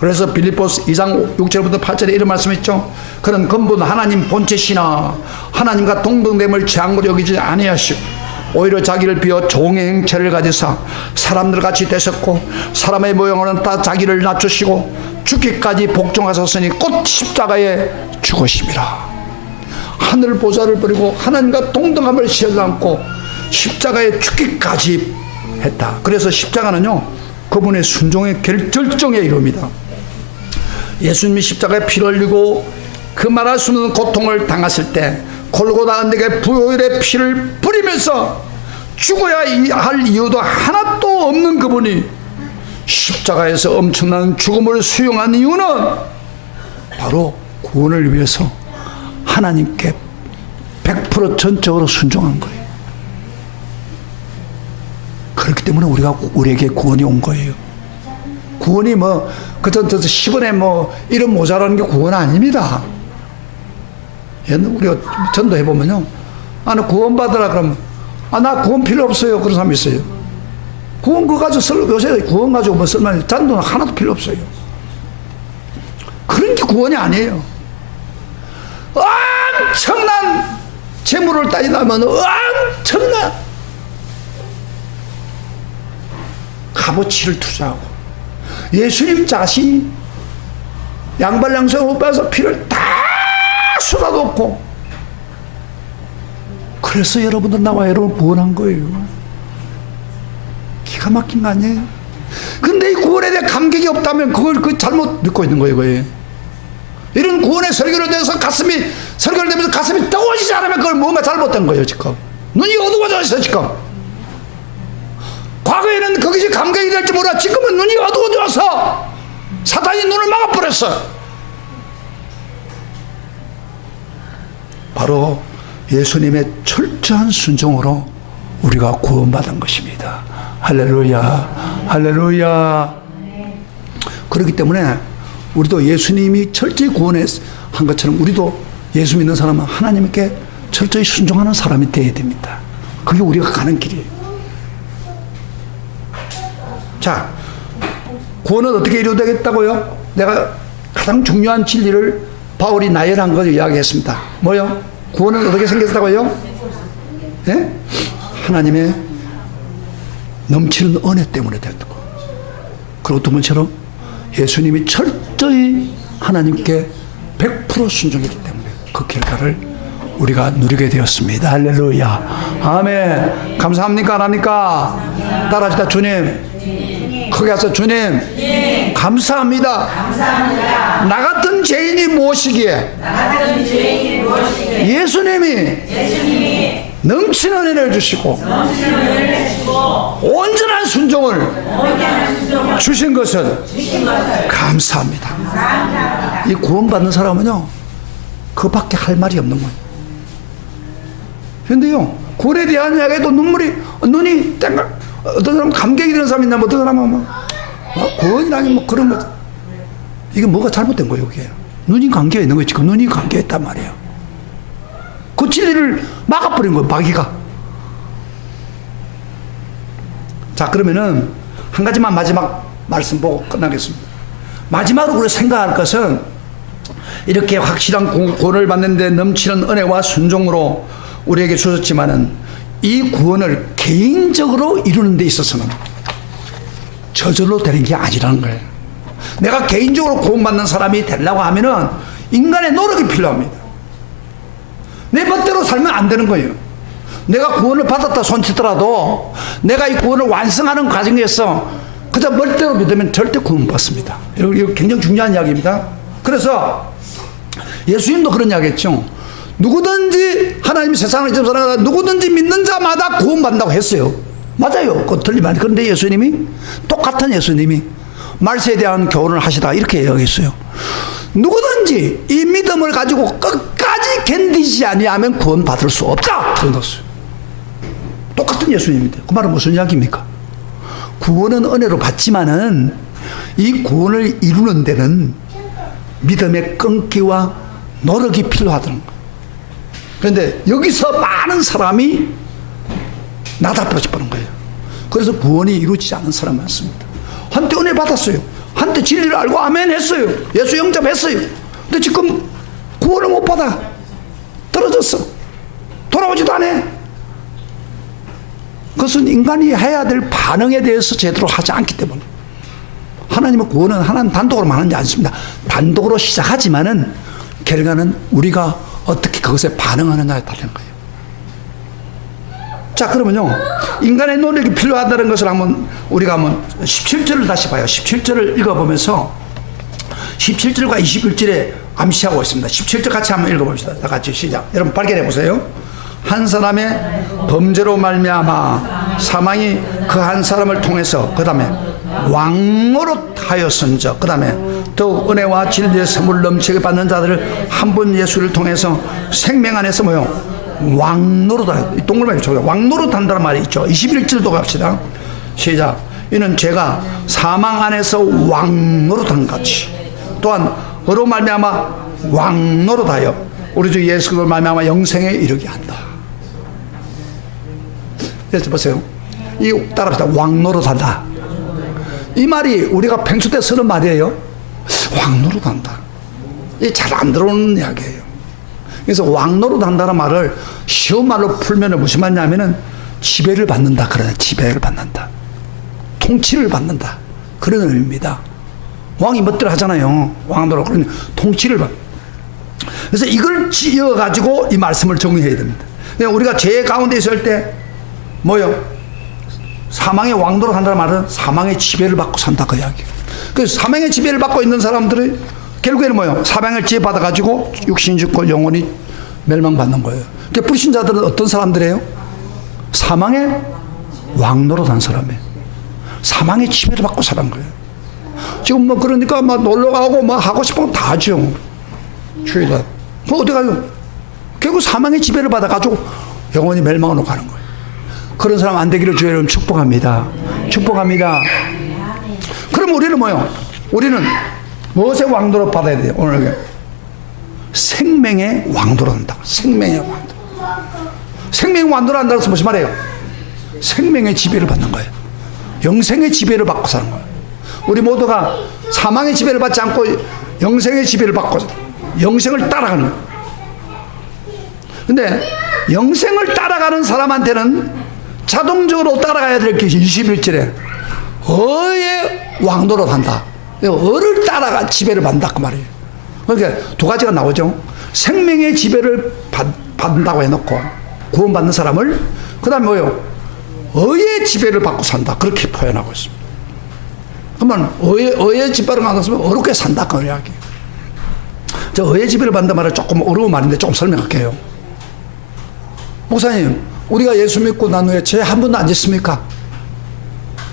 그래서 빌립보서 2장 6절부터 8절에 이런 말씀이 있죠. 그런 근본 하나님 본체시나 하나님과 동등됨을 재앙으로 여기지 아니하시고 오히려 자기를 비워 종의 행체를 가지사 사람들 같이 되셨고 사람의 모형으로는 다 자기를 낮추시고 죽기까지 복종하셨으니 곧 십자가에 죽으심이라. 하늘 보좌를 버리고 하나님과 동등함을 시하지 않고 십자가에 죽기까지 했다. 그래서 십자가는요, 그분의 순종의 결정에 이릅니다. 예수님이 십자가에 피를 흘리고 그 말할 수 없는 고통을 당했을 때 골고다 언덕에 부활의 피를 뿌리면서 죽어야 할 이유도 하나도 없는 그분이 십자가에서 엄청난 죽음을 수용한 이유는 바로 구원을 위해서 하나님께 100% 전적으로 순종한 거예요. 그렇기 때문에 우리에게 구원이 온 거예요. 구원이 뭐 그저 10원에 뭐 이런 모자라는 게 구원 아닙니다. 우리가 전도해 보면요, 나 구원 받으라 그러면 나 구원 필요 없어요. 그런 사람이 있어요. 구원 그거 가지고 요새 구원 가지고 뭐 쓸만 잔도는 하나도 필요 없어요. 그런 게 구원이 아니에요. 엄청난 재물을 따지다면 엄청난 값어치를 투자하고 예수님 자신이 양발양손으로 빼서 피를 다 쏟아놓고, 그래서 여러분들 나와 여러분 구원한 거예요. 기가 막힌 거 아니에요? 근데 이 구원에 대해 감격이 없다면 그걸 잘못 믿고 있는 거예요. 그거예요. 이런 구원의 설교를 대해서 설교를 되면서 가슴이 뜨거워지지 않으면 그걸 뭔가 잘못된 거예요. 지금 눈이 어두워져 있어요. 지금 과거에는 거기서 감격이 될지 몰라. 지금은 눈이 어두워져서 사탄이 눈을 막아버렸어. 바로 예수님의 철저한 순종으로 우리가 구원받은 것입니다. 할렐루야, 할렐루야. 그렇기 때문에 우리도 예수님이 철저히 구원한 것처럼 우리도 예수 믿는 사람은 하나님께 철저히 순종하는 사람이 되어야 됩니다. 그게 우리가 가는 길이에요. 자, 구원은 어떻게 이루어지겠다고요? 내가 가장 중요한 진리를 바울이 나열한 걸 이야기했습니다. 뭐요? 구원은 어떻게 생겼다고요? 네? 하나님의 넘치는 은혜 때문에 됐다고. 그리고 두 번째로 예수님이 철저히 하나님께 100% 순종했기 때문에 그 결과를 우리가 누리게 되었습니다. 할렐루야, 아멘. 감사합니까? 안 합니까? 따라합시다. 주님, 크게 하서 주님, 감사합니다. 나 같은 죄인이 모시기에 예수님이 넘치는 은혜를 주시고 온전한 순종을 주신 것을 감사합니다. 이 구원받는 사람은요, 그밖에 할 말이 없는 거예요. 그런데요, 구원에 대한 이야기에도 눈이 땡가. 어떤 사람은 감격이 되는 사람이 있나, 어떤 사람은 구원이라니 뭐 그런 거. 이게 뭐가 잘못된 거예요, 이게. 눈이 감겨 있는 거예요. 지금 눈이 감겨 있단 말이에요. 그 진리를 막아버린 거예요, 마귀가. 자, 그러면은 한 가지만 마지막 말씀 보고 끝나겠습니다. 마지막으로 우리가 생각할 것은 이렇게 확실한 구원을 받는데 넘치는 은혜와 순종으로 우리에게 주셨지만은 이 구원을 개인적으로 이루는 데 있어서는 저절로 되는 게 아니라는 거예요. 내가 개인적으로 구원받는 사람이 되려고 하면은 인간의 노력이 필요합니다. 내 멋대로 살면 안 되는 거예요. 내가 구원을 받았다 손치더라도 내가 이 구원을 완성하는 과정에서 그저 멋대로 믿으면 절대 구원 못 받습니다. 이거 굉장히 중요한 이야기입니다. 그래서 예수님도 그런 이야기 했죠. 누구든지 하나님이 세상을 지금 살아가다 누구든지 믿는 자마다 구원받는다고 했어요. 맞아요. 그거 틀리면 안 돼. 그런데 예수님이 똑같은 예수님이 말세에 대한 교훈을 하시다 이렇게 이야기했어요. 누구든지 이 믿음을 가지고 끝까지 견디지 아니하면 구원받을 수 없다. 그랬어요. 똑같은 예수님입니다. 그 말은 무슨 이야기입니까? 구원은 은혜로 받지만은 이 구원을 이루는 데는 믿음의 끈기와 노력이 필요하다는 거예요. 그런데 여기서 많은 사람이 나답하고 싶어하는 거예요. 그래서 구원이 이루어지지 않은 사람 많습니다. 한때 은혜 받았어요. 한때 진리를 알고 아멘 했어요. 예수 영접했어요. 근데 지금 구원을 못 받아. 떨어졌어. 돌아오지도 않아. 그것은 인간이 해야 될 반응에 대해서 제대로 하지 않기 때문에. 하나님의 구원은 하나님 단독으로만 하지 않습니다. 단독으로 시작하지만은 결과는 우리가 어떻게 그것에 반응하느냐에 따른 거예요. 자, 그러면요, 인간의 노력이 필요하다는 것을 우리가 한번 17절을 다시 봐요. 17절을 읽어보면서 17절과 21절에 암시하고 있습니다. 17절 같이 한번 읽어봅시다. 다 같이 시작. 여러분 발견해 보세요. 한 사람의 범죄로 말미암아 사망이 그 한 사람을 통해서 그 다음에 왕노릇하였은즉 그 다음에 더욱 은혜와 진리의 선물 넘치게 받는 자들을 한 분 예수를 통해서 생명 안에서 왕노릇하여, 동글만 쳐요. 왕노릇한다는 말이 있죠. 21절도 갑시다. 시작. 이는 죄가 사망 안에서 왕노릇한 같이 또한 어로 말미암아 왕노릇하여 우리 주 예수 그리스도로 말미암아 영생에 이르게 한다. 그래서 보세요. 이 따라합시다. 왕노릇한다. 이 말이 우리가 평소 때 쓰는 말이에요. 왕노릇한다. 이 잘 안 들어오는 이야기예요. 그래서 왕노릇한다는 말을 쉬운 말로 풀면 무슨 말이냐면은 지배를 받는다. 그러나 지배를 받는다. 통치를 받는다. 그런 의미입니다. 왕이 멋대로 하잖아요. 왕노릇. 그러니 통치를 받. 그래서 이걸 지어가지고 이 말씀을 정리해야 됩니다. 우리가 죄 가운데 있을 때 뭐요? 사망의 왕노릇 한다는 말은 사망의 지배를 받고 산다 그 이야기예요. 그래서 사망의 지배를 받고 있는 사람들이 결국에는 뭐요? 사망을 지배받아가지고 육신이 죽고 영혼이 멸망받는 거예요. 그러니까 불신자들은 어떤 사람들이에요? 사망의 왕노릇한 사람이에요. 사망의 지배를 받고 사는 거예요. 지금 그러니까 놀러가고 하고 싶으면 다 하죠. 주의다. 그럼 어디 가요? 결국 사망의 지배를 받아가지고 영혼이 멸망으로 가는 거예요. 그런 사람 안 되기를 주의 이름 축복합니다. 축복합니다. 그럼 우리는 뭐요? 우리는 무엇의 왕도로 받아야 돼요? 오늘 생명의 왕도로 한다. 생명의 왕도. 생명의 왕도로 한다고 해서 무슨 말이에요? 생명의 지배를 받는 거예요. 영생의 지배를 받고 사는 거예요. 우리 모두가 사망의 지배를 받지 않고 영생의 지배를 받고 영생을 따라가는 거예요. 근데 영생을 따라가는 사람한테는 자동적으로 따라가야 될 것이 21절에 어의 왕노릇 한다. 어를 따라가 지배를 받는다 그 말이에요. 그러니까 두 가지가 나오죠. 생명의 지배를 받는다고 해놓고 구원받는 사람을 그 다음에 뭐예요? 어의 지배를 받고 산다. 그렇게 표현하고 있습니다. 그러면 어의 지배를 받았으면 어렵게 산다 그 이야기예요. 저 어의 지배를 받는다 말은 조금 어려운 말인데 조금 설명할게요. 목사님, 우리가 예수 믿고 난 후에 죄 한 번도 안 짓습니까?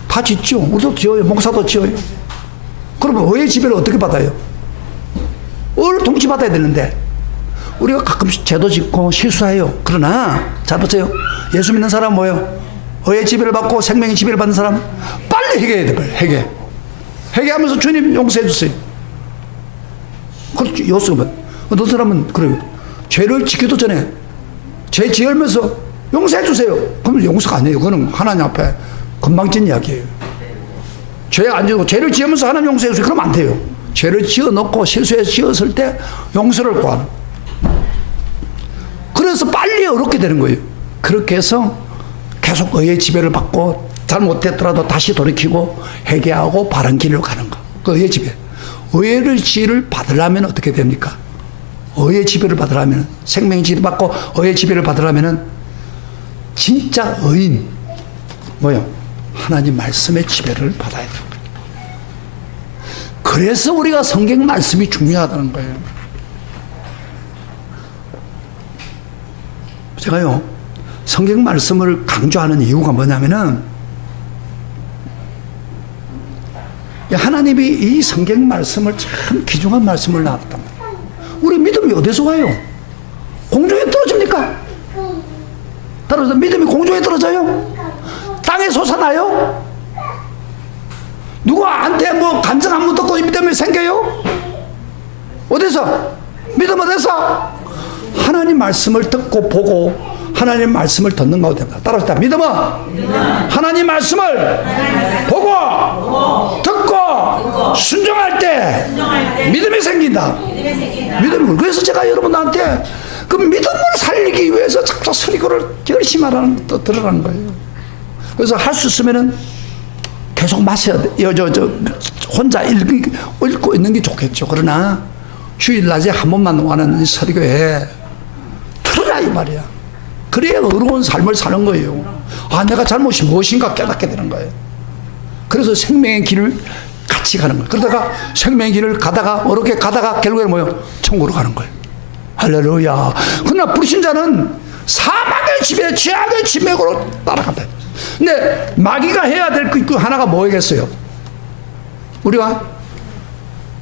다 짓죠. 우리도 지어요. 목사도 지어요. 그러면 어의 지배를 어떻게 받아요? 어를 통치받아야 되는데 우리가 가끔씩 죄도 짓고 실수해요. 그러나 잘 보세요. 예수 믿는 사람은 뭐예요? 어의 지배를 받고 생명의 지배를 받는 사람 빨리 회개해야 돼요. 회개하면서 주님 용서해 주세요. 그렇죠. 요즘은 어떤 사람은 그래요. 죄를 짓기도 전에 죄 지으면서 용서해 주세요. 그러면 용서가 아니에요. 그거는 하나님 앞에 금방 짓는 이야기예요. 죄 안 지고 죄를 지으면서 하나님 용서해 주세요. 그러면 안 돼요. 죄를 지어놓고 실수해서 지었을 때 용서를 구하는. 그래서 빨리 어렵게 되는 거예요. 그렇게 해서 계속 의의 지배를 받고 잘못했더라도 다시 돌이키고 회개하고 바른 길로 가는 거. 그 의의 지배. 의의 지혜를 받으려면 어떻게 됩니까? 의의 지배를 받으려면 생명의 지배를 받고 의의 지배를 받으려면 진짜 의인 뭐요? 하나님 말씀의 지배를 받아야 돼요. 그래서 우리가 성경 말씀이 중요하다는 거예요. 제가요 성경 말씀을 강조하는 이유가 뭐냐면은 하나님이 이 성경 말씀을 참 귀중한 말씀을 놨단 말이에요. 우리 믿음이 어디서 와요? 공중에 떨어집니까? 떨어져 믿음이 공중에 떨어져요? 땅에 솟아나요? 누구한테 감정 안 묻었고 믿음이 생겨요? 어디서? 믿음 어디서? 하나님 말씀을 듣고 보고 하나님 말씀을 듣는 가운데 됩니다. 따라합시다. 믿음은 하나님 말씀을 보고 듣고 순종할 때 믿음이 생긴다. 믿음을. 그래서 제가 여러분한테 그 믿음을 살리기 위해서 자꾸 설교를 열심히 하라는 또 들으라는 거예요. 그래서 할 수 있으면은 계속 마셔야 돼. 혼자 읽고 있는 게 좋겠죠. 그러나 주일 낮에 한 번만 와는 이 설교에 들으라 이 말이야. 그래야 어려운 삶을 사는 거예요. 아, 내가 잘못이 무엇인가 깨닫게 되는 거예요. 그래서 생명의 길을 같이 가는 거예요. 그러다가 생명의 길을 가다가 어렵게 가다가 결국에는 뭐예요? 천국으로 가는 거예요. 할렐루야. 그러나 불신자는 사망의 지배, 죄악의 지배로 따라간다. 근데 마귀가 해야 될 그 하나가 뭐겠어요? 우리가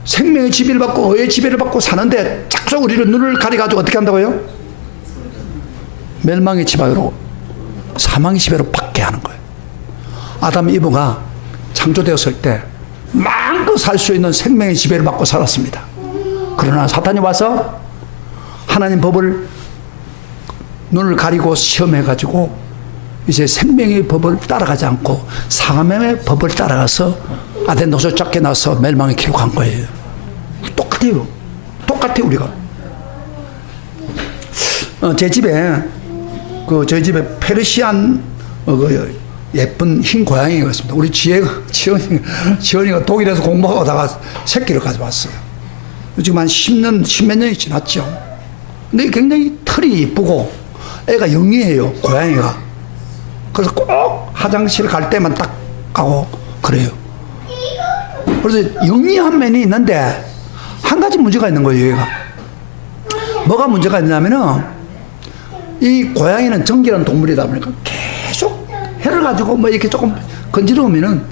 생명의 지배를 받고 의의 지배를 받고 사는데 자꾸 우리를 눈을 가려가지고 어떻게 한다고요? 멸망의 지배로, 사망의 지배로 받게 하는 거예요. 아담 이브가 창조되었을 때 마음껏 살 수 있는 생명의 지배를 받고 살았습니다. 그러나 사탄이 와서 하나님 법을 눈을 가리고 시험해가지고 이제 생명의 법을 따라가지 않고 사망의 법을 따라가서 아덴 노소 쫓겨나서 멸망의 길로 간 거예요. 똑같아요. 똑같아요, 우리가. 제 집에 저희 집에 페르시안 예쁜 흰 고양이가 있습니다. 우리 지연이가 독일에서 공부하다가 새끼를 가져왔어요. 지금 한 10몇 년이 지났죠. 근데 굉장히 털이 이쁘고 애가 영리해요, 고양이가. 그래서 꼭 화장실 갈 때만 딱 가고 그래요. 그래서 영리한 면이 있는데 한 가지 문제가 있는 거예요, 얘가. 뭐가 문제가 있냐면은 이 고양이는 정결한 동물이다 보니까 계속 해를 가지고 뭐 이렇게 조금 건드려오면은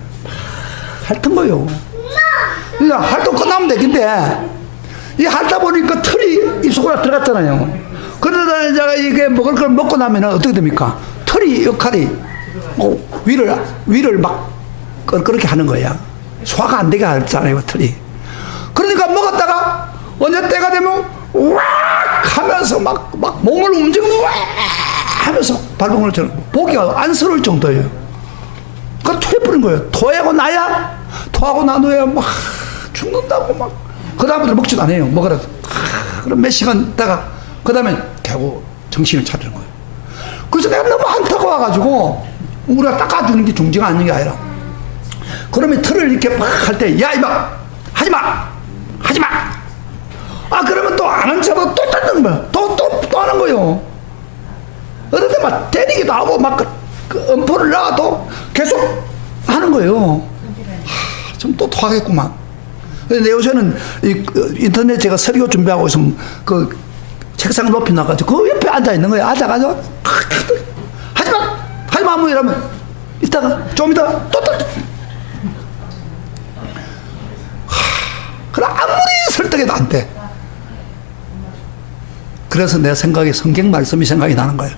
핥은 거예요. 그러니까 핥고 끝나면 되겠는데 이 핥다 보니까 털이 입속으로 들어갔잖아요. 그러다 이제 이게 먹을 걸 먹고 나면은 어떻게 됩니까? 털이 역할이 위를 막 그렇게 하는 거야. 소화가 안 되게 하잖아요, 털이. 그러니까 먹었다가 언제 때가 되면 왁 하면서 막 몸을 움직이면 왁 하면서 발버둥을 쳐는 보기가 안쓰러울 정도예요. 그걸 토해버린 거예요. 토하고 나야 토하고 나눠야 막 죽는다고 막. 그 다음부터 먹지도 않아요. 먹으라. 그럼 몇 시간 있다가 그 다음에 결국 정신을 차리는 거예요. 그래서 내가 너무 안타까 와가지고 우리가 닦아주는 게 중지가 아닌 게 아니라 그러면 털을 이렇게 막 할 때 야 이봐 하지마 하지마 그러면 또 안 한 채로 또 뜯는 거야. 또 하는 거예요. 어느 때 막 때리기도 하고 막 그 엄포를 놔도 계속 하는 거예요. 좀 또 토하겠구만. 근데 요새는 인터넷 제가 설교 준비하고 있으면 그 책상 높이 나가지고 그 옆에 앉아 있는 거예요. 앉아가지고 하지마 뭐 이러면 이따가 좀 이따가 또 그래 아무리 설득해도 안 돼. 그래서 내 생각에 성경 말씀이 생각이 나는 거예요.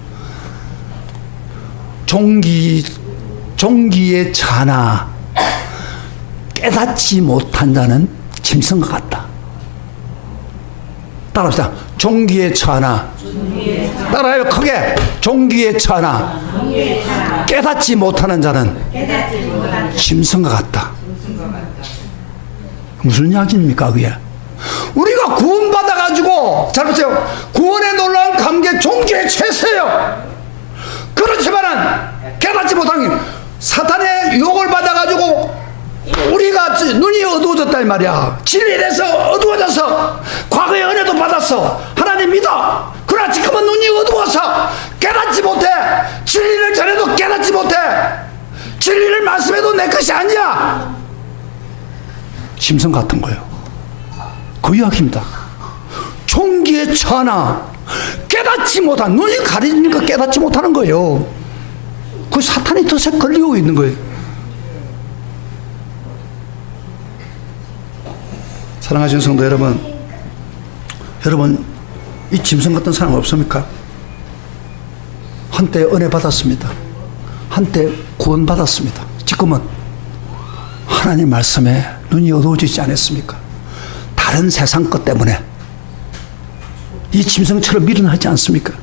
종기에 차나 깨닫지 못한 자는 짐승과 같다. 따라합시다. 종기에 차나 따라해요 크게. 종기에 차나 깨닫지 못하는 자는 짐승과 같다. 무슨 이야기입니까 그게? 우리가 구원받아가지고 잘 보세요. 구원의 놀라운 감격 종기에 채세요. 그렇지만은 깨닫지 못한 사탄의 유혹을 받아가지고 우리가 눈이 어두워졌다 이 말이야. 진리에서 어두워져서 과거의 은혜도 받았어. 하나님 믿어. 그러나 지금은 눈이 어두워서 깨닫지 못해. 진리를 전해도 깨닫지 못해. 진리를 말씀해도 내 것이 아니야. 짐승 같은 거예요. 그 이야기입니다. 종기에 처하나 깨닫지 못한, 눈이 가리니까 깨닫지 못하는 거예요. 그 사탄이 덫에 걸리고 있는 거예요. 사랑하시는 성도 여러분, 이 짐승 같은 사람 없습니까? 한때 은혜 받았습니다. 한때 구원 받았습니다. 지금은 하나님 말씀에 눈이 어두워지지 않았습니까? 다른 세상 것 때문에 이 짐승처럼 밀어나지 않습니까?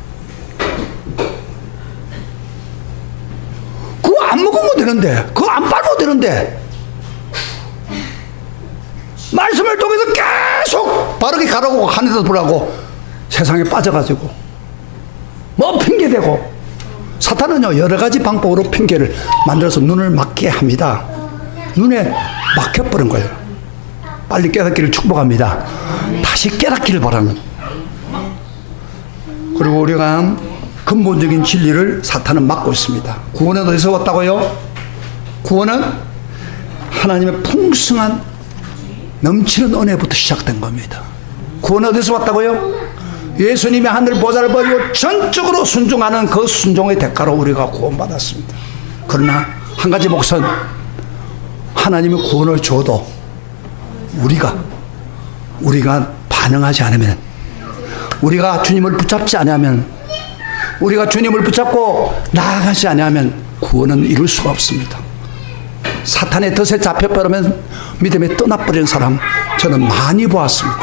안 먹으면 되는데, 그거 안 빨면 되는데, 말씀을 통해서 계속 바르게 가라고 하늘에도 불하고 세상에 빠져가지고 뭐 핑계대고, 사탄은요 여러 가지 방법으로 핑계를 만들어서 눈을 막게 합니다. 눈에 막혀버린 거예요. 빨리 깨닫기를 축복합니다. 다시 깨닫기를 바라는. 그리고 우리가 근본적인 진리를 사탄은 막고 있습니다. 구원은 어디서 왔다고요? 구원은 하나님의 풍성한 넘치는 은혜부터 시작된 겁니다. 구원은 어디서 왔다고요? 예수님이 하늘 보좌를 버리고 전적으로 순종하는 그 순종의 대가로 우리가 구원받았습니다. 그러나 한 가지 몫은 하나님이 구원을 줘도 우리가 반응하지 않으면, 우리가 주님을 붙잡지 않으면, 우리가 주님을 붙잡고 나아가지 않으면 구원은 이룰 수가 없습니다. 사탄의 덫에 잡혀버리면 믿음에 떠나버린 사람 저는 많이 보았습니다.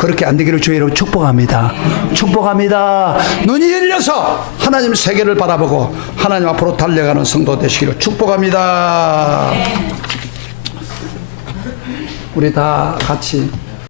그렇게 안 되기를 주의 이름으로 축복합니다. 축복합니다. 눈이 열려서 하나님 세계를 바라보고 하나님 앞으로 달려가는 성도 되시기를 축복합니다. 우리 다 같이